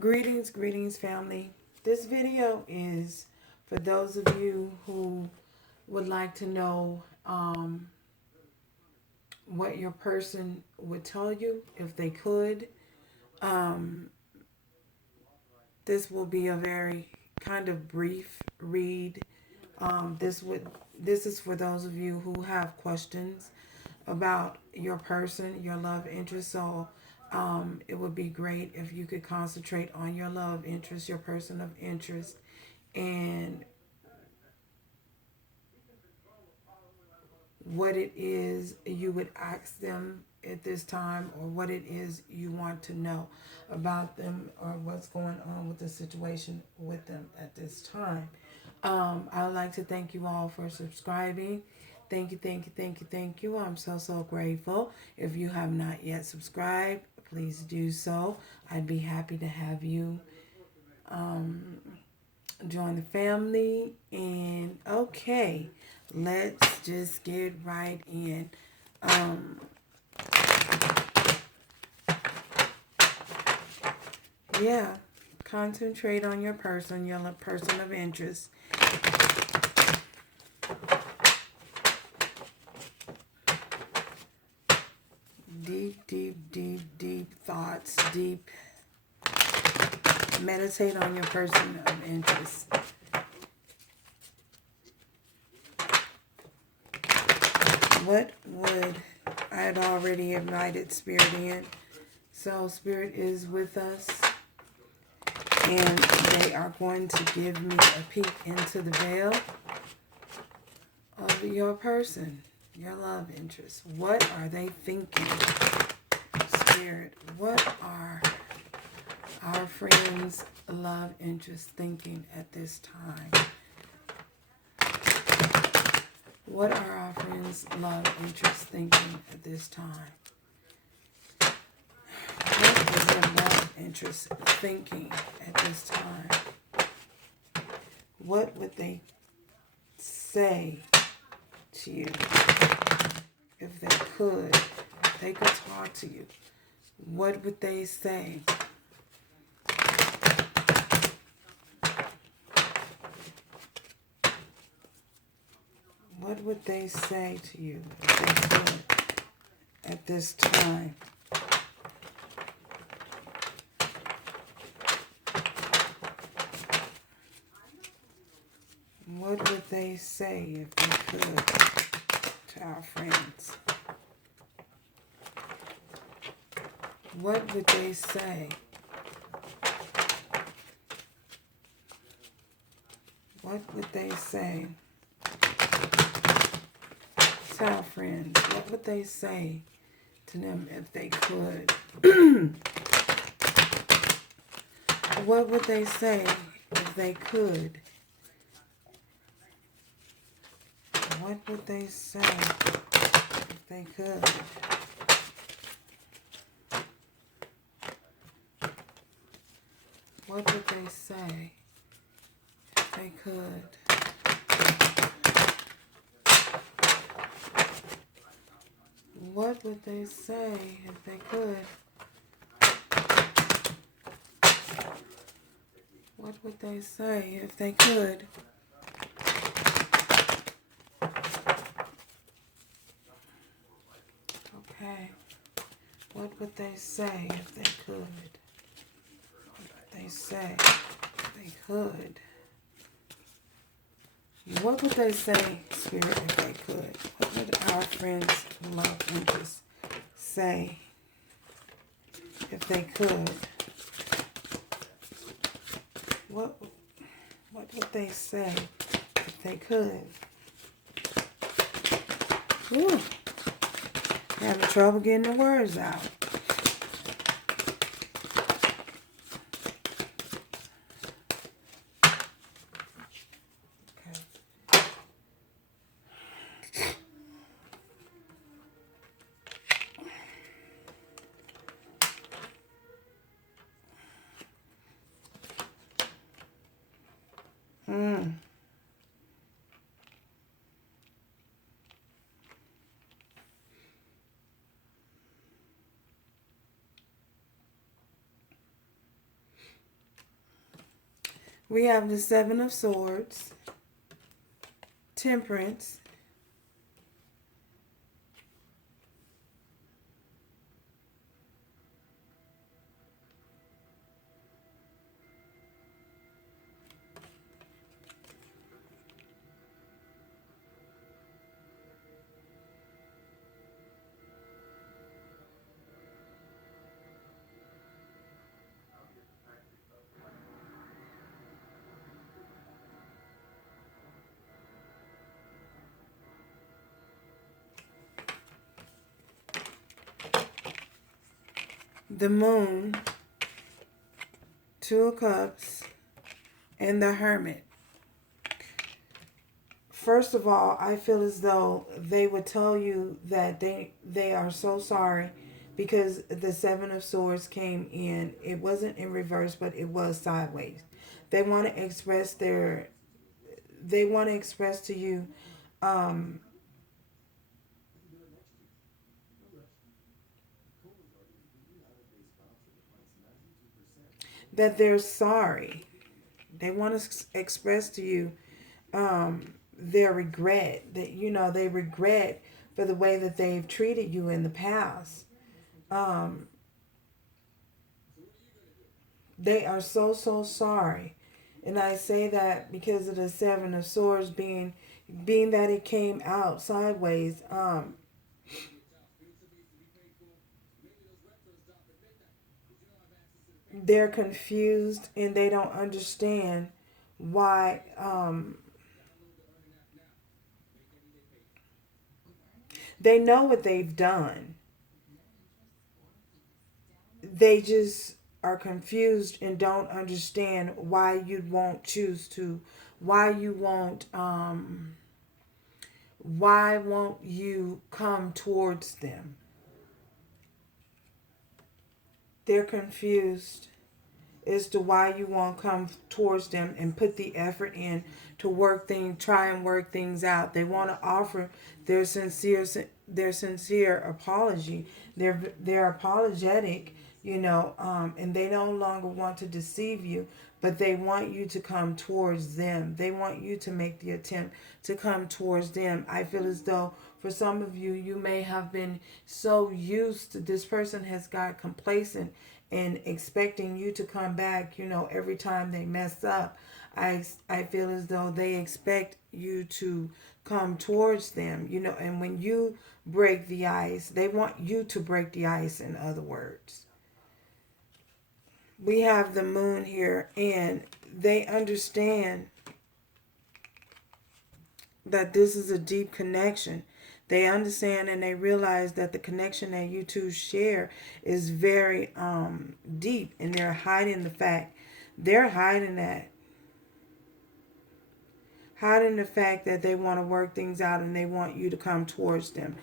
Greetings, family. This video is for those of you who would like to know what your person would tell you if they could. Um, this will be a very kind of brief read. This is for those of you who have questions about your person, your love interest. So it would be great if you could concentrate on your love interest, your person of interest, and what it is you would ask them at this time, or what it is you want to know about them, or what's going on with the situation with them at this time. I would like to thank you all for subscribing. Thank you. I'm so grateful. If you have not yet subscribed, please do so. I'd be happy to have you join the family. And okay, let's just get right in. Yeah, concentrate on your person of interest. Deep thoughts, meditate on your person of interest. What would I had already invited Spirit in? So Spirit is with us, and they are going to give me a peek into the veil of your person, your love interest. What are they thinking? Spirit, what are our friends' love interest thinking at this time? What are our friends' love interest thinking at this time? What is their love interest thinking at this time? What would they say to you if they could? If they could talk to you, what would they say? What would they say to you if they could at this time? What would they say if they could to our friends? What would they say? What would they say to our friends? What would they say to them if they could? What would they say if they could? What would they say if they could? What would they say if they could? What would they say if they could? What would they say if they could? Okay. What would they say if they could? What would they say if they could? What would they say, Spirit, if they could? What would our friends' love interest say if they could? What would they say if they could? Ooh, having trouble getting the words out. We have the Seven of Swords, Temperance, the Moon, Two of Cups, and the Hermit. First of all, I feel as though they would tell you that they are so sorry because the Seven of Swords came in. It wasn't in reverse, but it was sideways. They want to express their they want to express to you um, that they're sorry. They want to express to you their regret, that they regret for the way that they've treated you in the past. Um, they are so sorry, and I say that because of the Seven of Swords being that it came out sideways. They're confused and they don't understand why. They know what they've done. They just are confused and don't understand why you won't choose to, why you won't, why won't you come towards them. They're confused as to why you won't come towards them and put the effort in to try and work things out. They want to offer their sincere, their sincere apology. They're apologetic, and they no longer want to deceive you, but they want you to come towards them. They want you to make the attempt to come towards them. I feel as though for some of you, you may have been so used to this person has got complacent and expecting you to come back, every time they mess up. I feel as though they expect you to come towards them, and when you break the ice, they want you to break the ice, in other words. We have the Moon here, and they understand that this is a deep connection. They understand and they realize that the connection that you two share is very deep, and they're hiding the fact. They're hiding the fact that they want to work things out and they want you to come towards them.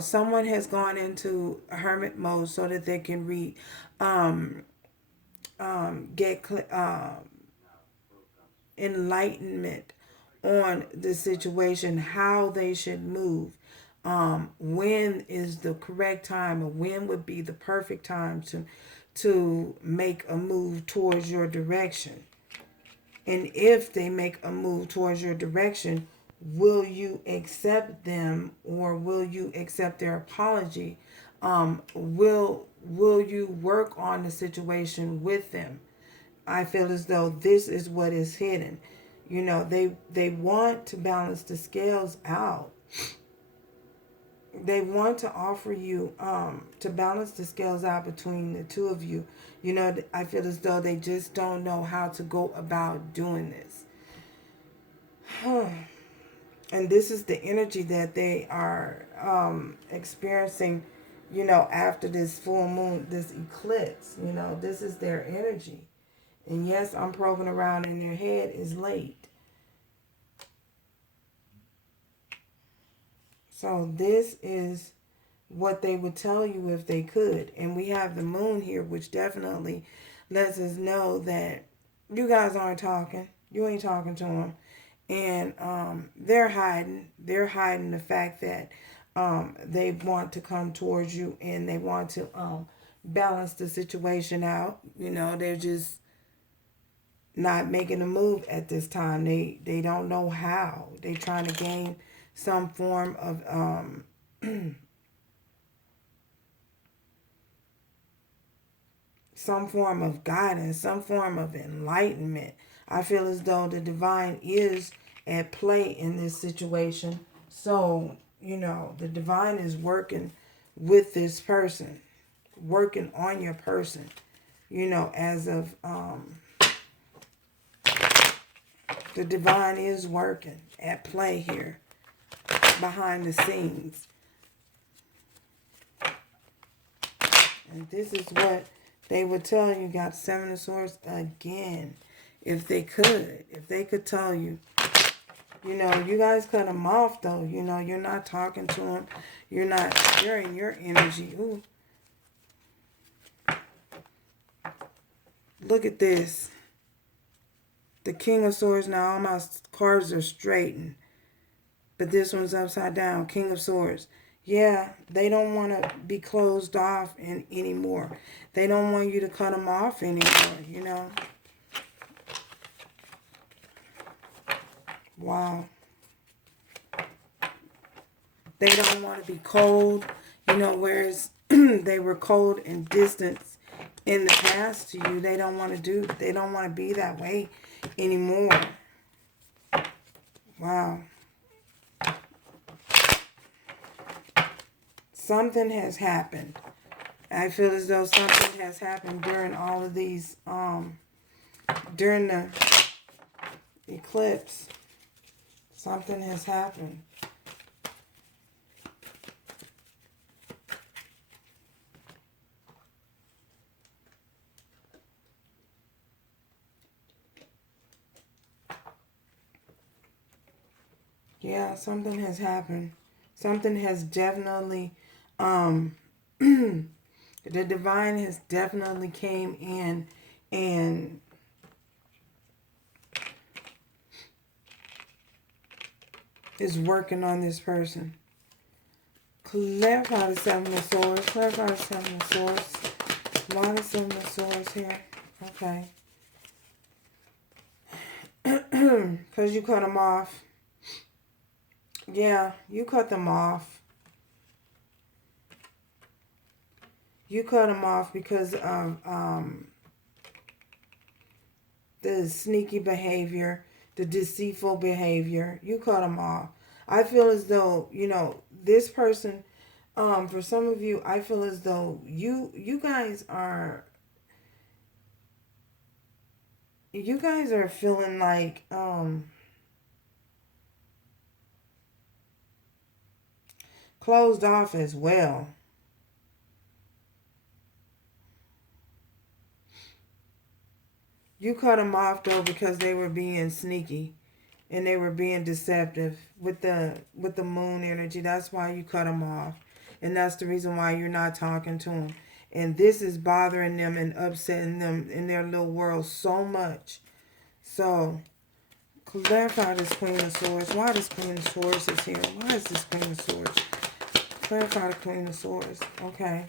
Someone has gone into hermit mode so that they can um, get enlightenment on the situation, how they should move. When is the correct time, or when would be the perfect time to make a move towards your direction? And if they make a move towards your direction, will you accept them, or will you accept their apology? Will you work on the situation with them? I feel as though this is what is hidden. They want to balance the scales out. They want to offer you to balance the scales out between the two of you. I feel as though they just don't know how to go about doing this. And this is the energy that they are experiencing, after this full moon, this eclipse. This is their energy. And yes, I'm probing around in their head is late. So this is what they would tell you if they could. And we have the Moon here, which definitely lets us know that you guys aren't talking. You ain't talking to them. And they're hiding. They're hiding the fact that they want to come towards you, and they want to balance the situation out. They're just not making a move at this time. They don't know how. They trying to gain some form of some form of guidance, some form of enlightenment. I feel as though the divine is at play in this situation. So, the divine is working with this person, working on your person, as of the divine is working at play here behind the scenes. And this is what they would tell you. Got Seven of Swords again. If they could tell you, you guys cut them off though. You're not talking to them. You're not sharing your energy. Ooh. Look at this. The King of Swords. Now all my cards are straightened. But this one's upside down. King of Swords. Yeah, they don't want to be closed off anymore. They don't want you to cut them off anymore, Wow. They don't want to be cold, whereas they were cold and distant in the past to you. They don't want to be that way anymore. Wow. Something has happened. I feel as though something has happened during all of these, during the eclipse. Something has happened. Yeah, something has happened. Something has definitely, the divine has definitely came in and is working on this person. Clarify the Seven of Swords. Clarify the Seven of Swords. Why the Seven of Swords here? Okay. Because you cut them off. Yeah, you cut them off. You cut them off because of the sneaky behavior, the deceitful behavior. You cut them off. I feel as though, this person, for some of you, I feel as though you guys are feeling like closed off as well. You cut them off though because they were being sneaky and they were being deceptive with the moon energy. That's why you cut them off. And that's the reason why you're not talking to them. And this is bothering them and upsetting them in their little world so much. So, clarify this Queen of Swords. Why this Queen of Swords is here? Why is this Queen of Swords? Clarify the Queen of Swords. Okay.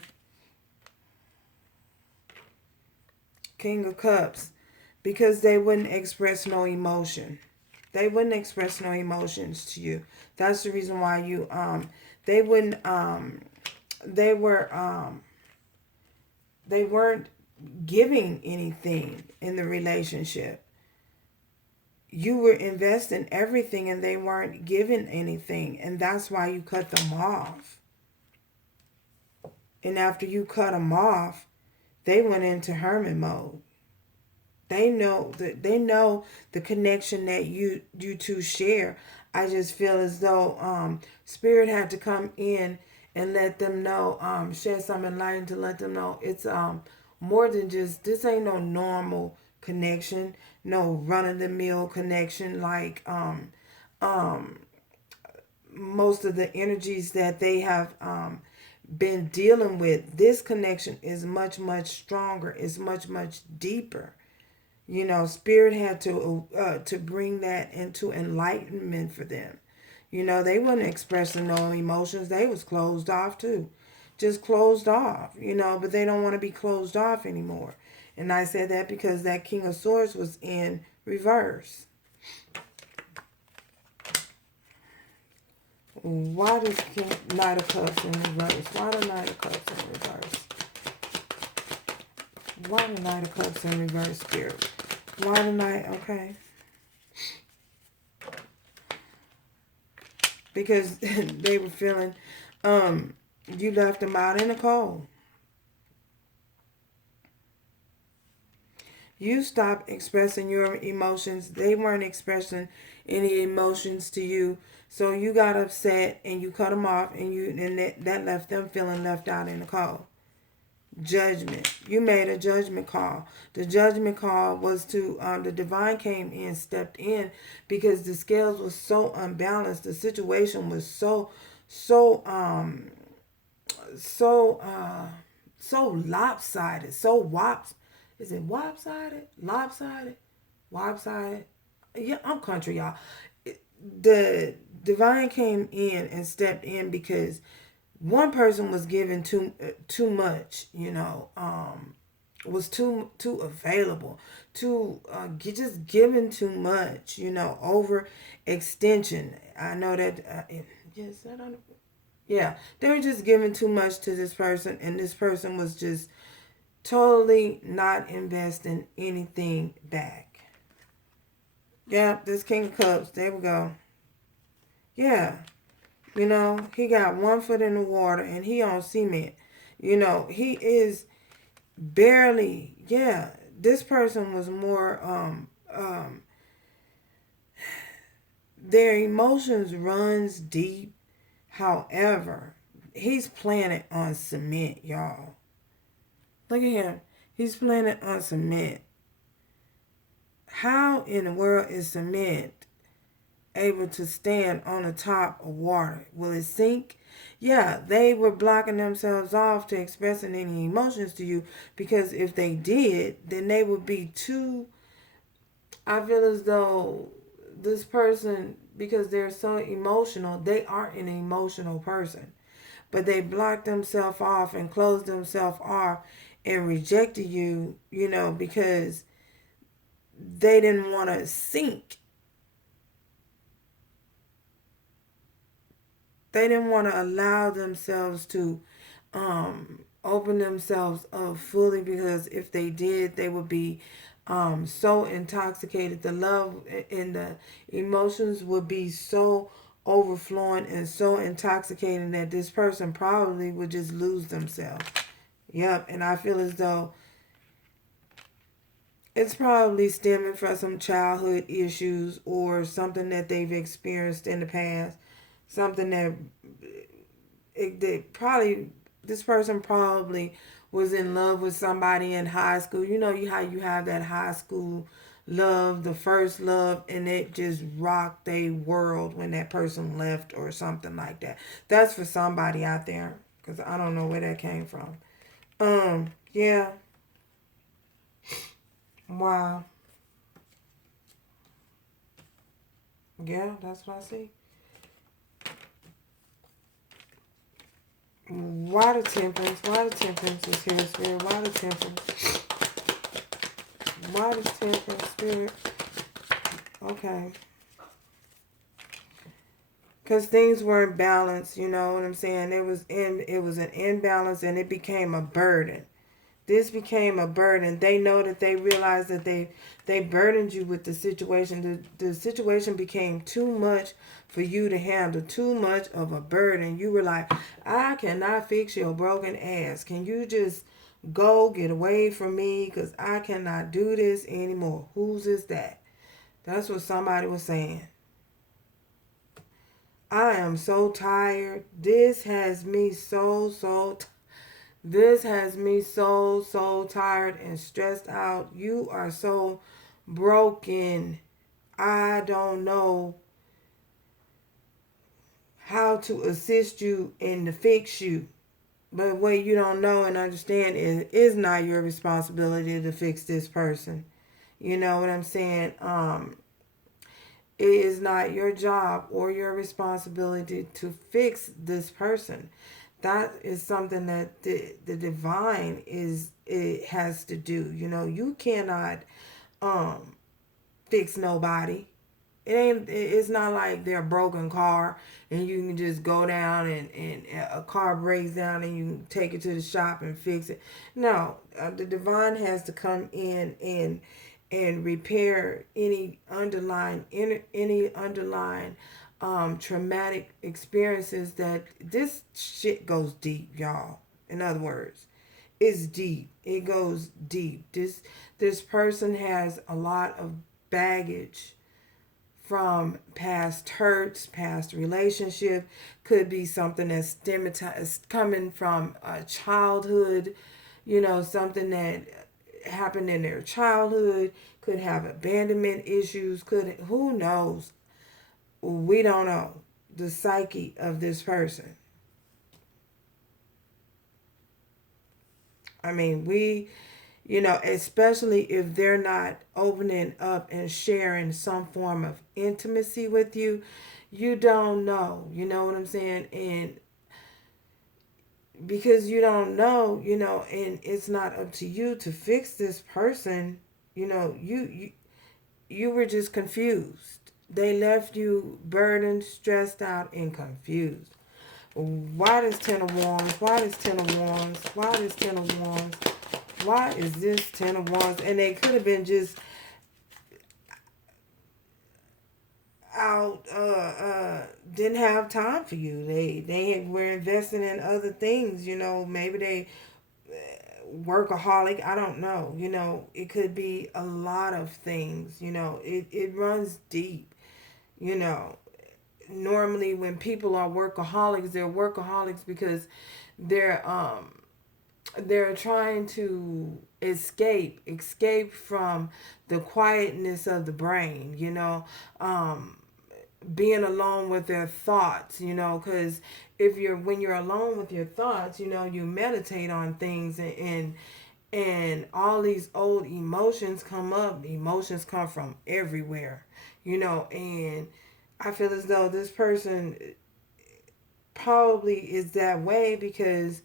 King of Cups. Because they wouldn't express no emotion. They wouldn't express no emotions to you. That's the reason why you, they wouldn't, they weren't giving anything in the relationship. You were investing everything and they weren't giving anything. And that's why you cut them off. And after you cut them off, they went into hermit mode. They know the connection that you two share. I just feel as though Spirit had to come in and let them know, shed some enlightenment to let them know it's more than just, this ain't no normal connection, no run-of-the-mill connection like most of the energies that they have been dealing with. This connection is much, much stronger. It's much, much deeper. Spirit had to bring that into enlightenment for them. They weren't expressing no emotions. They was closed off too. Just closed off, but they don't want to be closed off anymore. And I said that because that King of Swords was in reverse. Why does Knight of Cups in reverse? Why the Knight of Cups in reverse? Why the Knight of Cups in reverse, Spirit? Why the Knight? Okay. Because they were feeling, you left them out in the cold. You stopped expressing your emotions. They weren't expressing any emotions to you. So you got upset and you cut them off, and that left them feeling left out in the cold. Judgment. You made a judgment call. The judgment call was to the divine came in, stepped in, because the scales was so unbalanced. The situation was so so so lopsided, so wops. Is it lopsided? Lopsided? Lopsided? Yeah, I'm country, y'all. The divine came in and stepped in because one person was given too much, was too available, too just given too much, over extension. I know that. Yes, I don't. Yeah, they were just giving too much to this person, and this person was just totally not investing anything back. Yeah, this King of Cups. There we go. Yeah, he got one foot in the water and he on cement. He is barely. Yeah, this person was more. Their emotions runs deep. However, he's playing it on cement, y'all. Look at him. He's playing it on cement. How in the world is cement able to stand on the top of water? Will it sink? Yeah, they were blocking themselves off to expressing any emotions to you, because if they did, then they would be too. I feel as though this person, because they're so emotional, they are an emotional person. But they blocked themselves off and closed themselves off and rejected you, because they didn't want to sink. They didn't want to allow themselves to open themselves up fully, because if they did, they would be so intoxicated. The love and the emotions would be so overflowing and so intoxicating that this person probably would just lose themselves. Yep, and I feel as though it's probably stemming from some childhood issues or something that they've experienced in the past. Something that probably, this person probably was in love with somebody in high school. How you have that high school love, the first love, and it just rocked their world when that person left or something like that. That's for somebody out there, because I don't know where that came from. Yeah. Wow. Yeah, that's what I see. Why the temperance? Why the temperance is here, Spirit? Why the temperance? Why the temperance, Spirit? Okay. Because things weren't balanced, you know what I'm saying? It was an imbalance, and it became a burden. This became a burden. They know that they realized that they burdened you with the situation. The situation became too much for you to handle, too much of a burden. You were like, I cannot fix your broken ass. Can you just go get away from me? Because I cannot do this anymore. Whose is that? That's what somebody was saying. I am so tired. This has me so tired and stressed out. You are so broken. I don't know how to assist you and to fix you. But what you don't know and understand is it's not your responsibility to fix this person. You know what I'm saying? It is not your job or your responsibility to fix this person. that is something that the divine is it has to do. You know, you cannot um fix nobody. It's not like they're a broken car and you can just go down and a car breaks down and you can take it to the shop and fix it. No, the divine has to come in and repair any underlying traumatic experiences. That this shit goes deep, y'all. In other words, it's deep. It goes deep. This person has a lot of baggage from past hurts, past relationship. Could be something that's stigmatized, coming from a childhood, you know, something that happened in their childhood. Could have abandonment issues. Could, who knows? We don't know the psyche of this person. I mean, you know, especially if they're not opening up and sharing some form of intimacy with you, you don't know. You know what I'm saying? And because you don't know, you know, and it's not up to you to fix this person, you know, you were just confused. They left you burdened, stressed out, and confused. Why does Ten of Wands? Why does Ten of Wands? Why does Ten of Wands? Why is this Ten of Wands? And they could have been just out, didn't have time for you. They were investing in other things. You know, maybe they workaholic. I don't know. You know, it could be a lot of things. You know, it runs deep. You know, normally when people are workaholics, they're workaholics because they're they're trying to escape from the quietness of the brain, you know, being alone with their thoughts, you know, because if you're when you're alone with your thoughts, you know, you meditate on things, and all these old emotions come up. Emotions come from everywhere, you know, and I feel as though this person probably is that way because,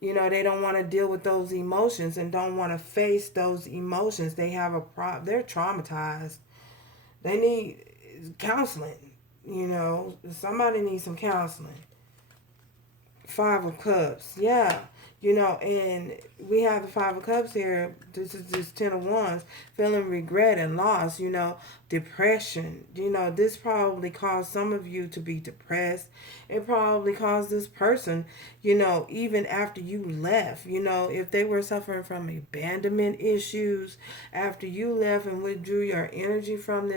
you know, they don't want to deal with those emotions and don't want to face those emotions. They have a problem. They're traumatized. They need counseling. You know, somebody needs some counseling. Five of Cups. Yeah. You know, and we have the Five of Cups here. This is just Ten of Wands. Feeling regret and loss, you know, depression. You know, this probably caused some of you to be depressed. It probably caused this person, you know, even after you left, you know, if they were suffering from abandonment issues, after you left and withdrew your energy from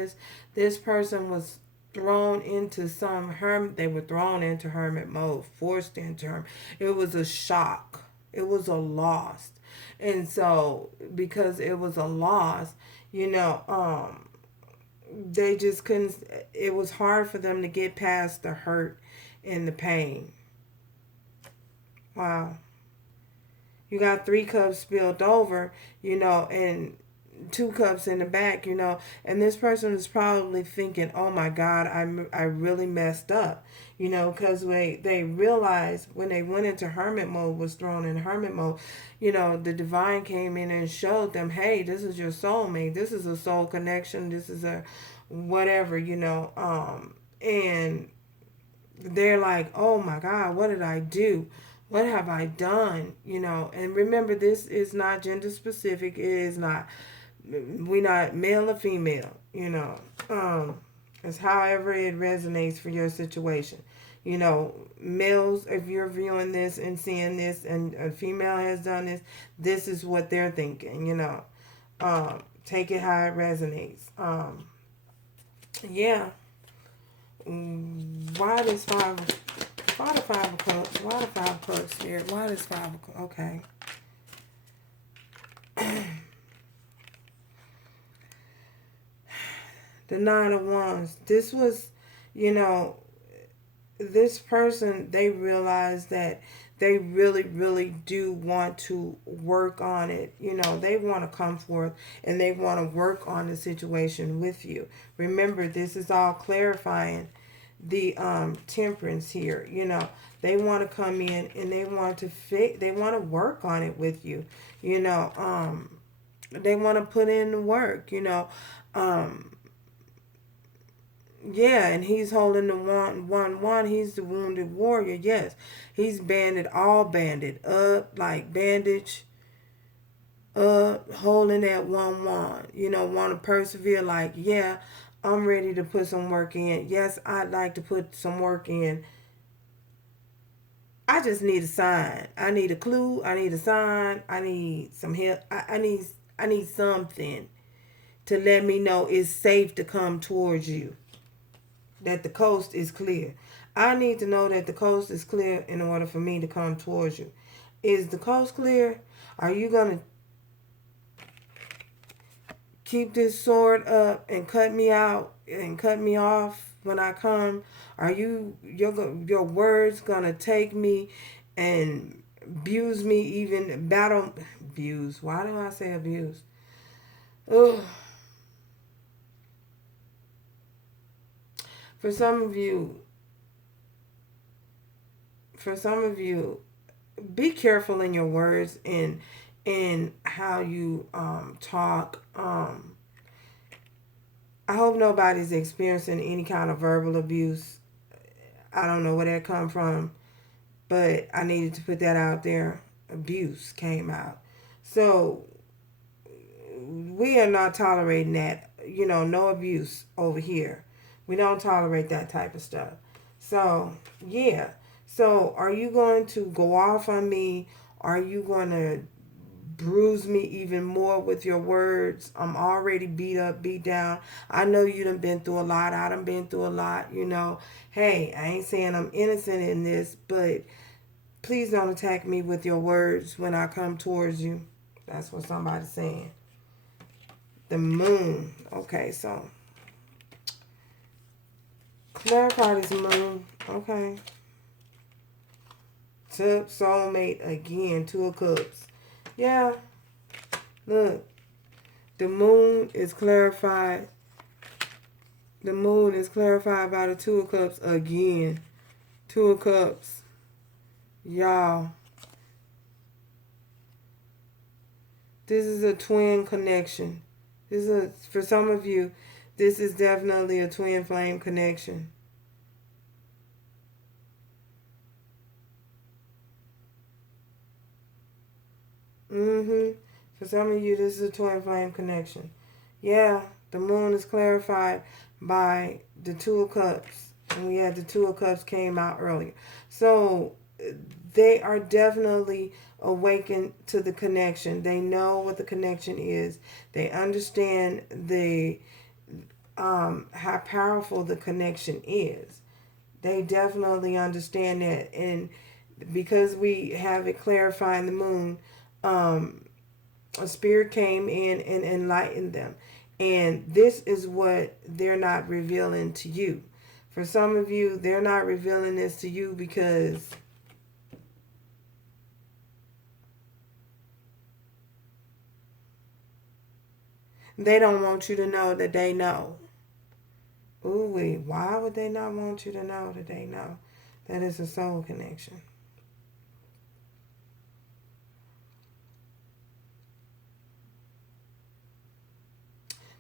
this person was thrown into some hermit. They were thrown into hermit mode, forced into hermit. It was a shock. It was a loss. And so because it was a loss, you know, they just couldn't, it was hard for them to get past the hurt and the pain. Wow. You got three cups spilled over, you know, and two cups in the back, you know, and this person is probably thinking, oh my God, I really messed up, you know, because they realized when they went into hermit mode, was thrown in hermit mode, you know, the divine came in and showed them, hey, this is your soulmate, this is a soul connection, this is a whatever, you know, and they're like, oh my God, what did I do? What have I done? You know, and remember, this is not gender specific. It is not, we not male or female, you know. It's however it resonates for your situation. You know, males, if you're viewing this and seeing this and a female has done this is what they're thinking, you know. Take it how it resonates. Yeah. Why does why the Five of Cups? Why the Five of Cups here? Why does Five of Cups? Okay. The Nine of Wands. This was, you know, this person, they realized that they really, really do want to work on it. You know, they want to come forth and they want to work on the situation with you. Remember, this is all clarifying. the temperance here. You know, they want to come in and they want to they want to work on it with you. You know, they want to put in the work. You know, um, yeah, and he's holding the one. He's the wounded warrior. Yes, he's banded up, like bandage holding that one. You know, want to persevere. Like, yeah, I'm ready to put some work in. Yes, I'd like to put some work in. I just need a sign. I need a clue. I need a sign. I need some help. I need something to let me know it's safe to come towards you. That the coast is clear. I need to know that the coast is clear in order for me to come towards you. Is the coast clear? Are you gonna keep this sword up and cut me out and cut me off when I come? Are your words gonna take me and abuse me, even battle abuse? Why do I say abuse? Ugh. For some of you, for some of you, be careful in your words and how you talk. I hope nobody's experiencing any kind of verbal abuse. I don't know where that come from, but I needed to put that out there. Abuse came out. So we are not tolerating that. You know, no abuse over here. We don't tolerate that type of stuff. So, yeah. So, are you going to go off on me? Are you going to bruise me even more with your words? I'm already beat up, beat down. I know you done been through a lot. I done been through a lot, you know. Hey, I ain't saying I'm innocent in this, but please don't attack me with your words when I come towards you. That's what somebody's saying. The moon. Okay, so clarify this moon. Okay. Soulmate again. 2 of Cups. Yeah. Look. The moon is clarified. The moon is clarified by the 2 of Cups again. 2 of Cups. Y'all. This is a twin connection. For some of you, this is definitely a twin flame connection. For some of you, this is a twin flame connection. Yeah, the moon is clarified by the 2 of Cups. And we had the 2 of Cups came out earlier. So they are definitely awakened to the connection. They know what the connection is. They understand how powerful the connection is. They definitely understand that. And because we have it clarifying the moon, a spirit came in and enlightened them. And this is what they're not revealing to you. For some of you, they're not revealing this to you because they don't want you to know that they know. Ooh, wait, why would they not want you to know that they know? That is a soul connection.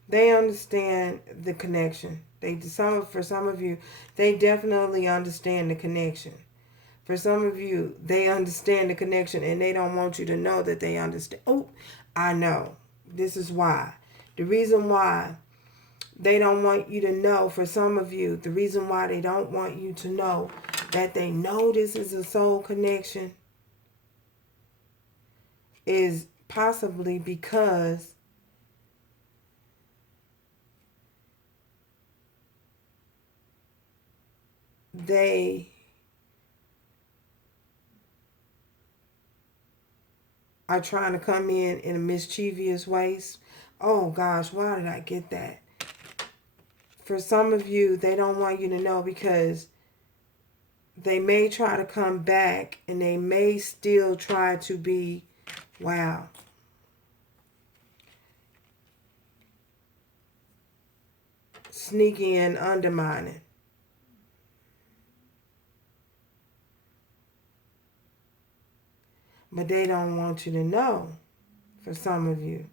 They understand the connection. For some of you, they definitely understand the connection. For some of you, they understand the connection and they don't want you to know that they understand. Oh, I know. This is why. The reason why they don't want you to know, for some of you, the reason why they don't want you to know that they know this is a soul connection is possibly because they are trying to come in a mischievous ways. Oh gosh, why did I get that? For some of you, they don't want you to know because they may try to come back and they may still try to be, wow, sneaky and undermining. but they don't want you to know. For some of you,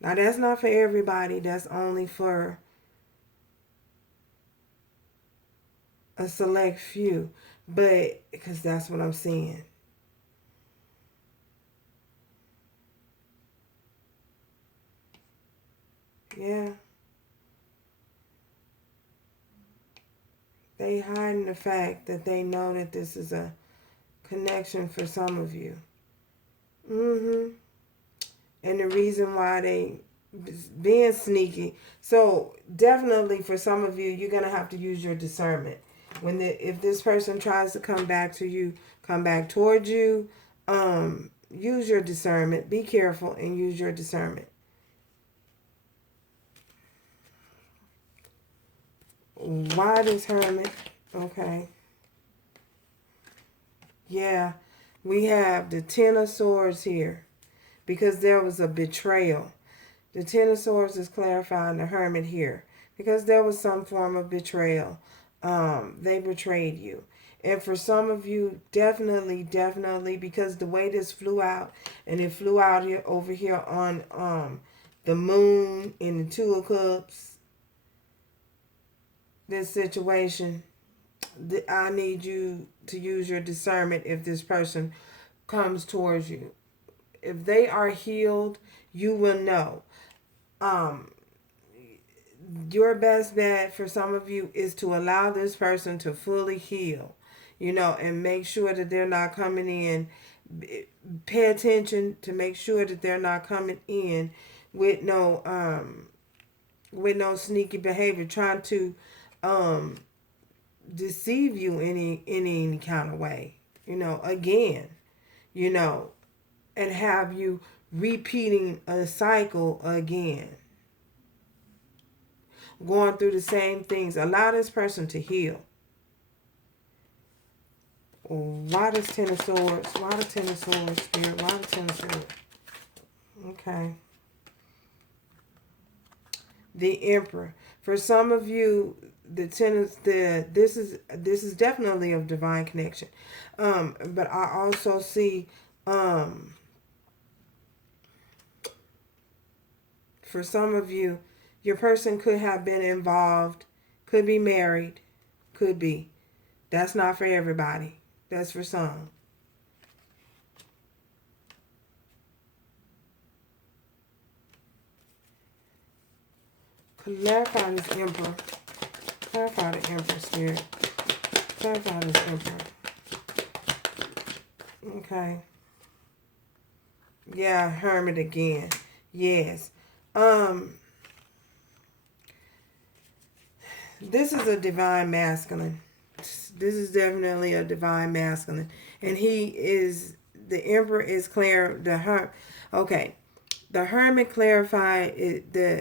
now that's not for everybody. That's only for a select few, but because that's what I'm seeing. Yeah, they hiding the fact that they know that this is a connection for some of you. Mm-hmm. And the reason why they being sneaky. So definitely for some of you, you're gonna have to use your discernment. If this person tries to come back to you, come back towards you, use your discernment. Be careful and use your discernment. Why this hermit? Okay. Yeah. We have the Ten of Swords here because there was a betrayal. The Ten of Swords is clarifying the hermit here because there was some form of betrayal. They betrayed you. And for some of you, definitely, because the way this flew out, and it flew out here over here on the moon in the Two of Cups, this situation, I need you to use your discernment if this person comes towards you. If they are healed, you will know. Um, your best bet for some of you is to allow this person to fully heal, and make sure that they're not coming in. Pay attention to make sure that they're not coming in with no sneaky behavior, trying to um, deceive you any kind of way. Again, you know, and have you repeating a cycle again, going through the same things. Allow this person to heal. Why does Ten of Swords? Why the Ten of Swords, Spirit? Why the Ten of Swords? Okay. The Emperor. For some of you, the ten is this is definitely a divine connection. But I also see for some of you, your person could have been involved, could be married, could be. That's not for everybody. That's for some. Clarify this Emperor. Clarify the Emperor, Spirit. Clarify this Emperor. Okay. Yeah, Hermit again. Yes. This is a divine masculine. This is definitely a divine masculine. And the Emperor is clear, okay. The Hermit clarified the